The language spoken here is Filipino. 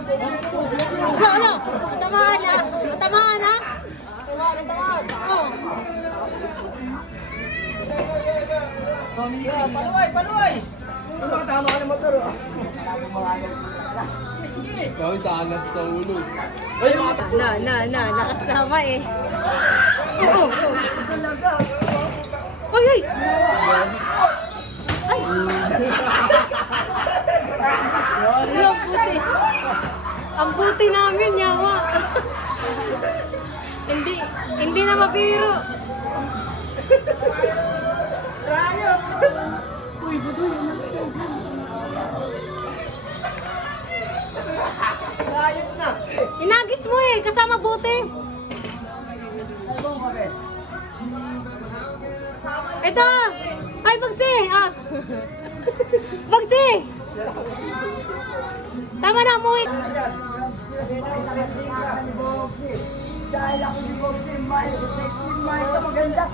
Ano? Matamaan na. Matamaan na. Matamaan. Oh. Paluway, paluway! Tama ka ng motor. Ikaw sa anak sa ulo. Ay, Lakas tama eh. Oo. Ay, ay! Ay! Ang buti. Ang buti namin, yawa. Hindi na mabiro. Uy, budoy. Ayos na. Inagis mo eh, kasama buti. Ito! Ay, Bagsi! Ah! Bagsi! Tama na, umuwi. Dahil ako si Bobby, may maganda.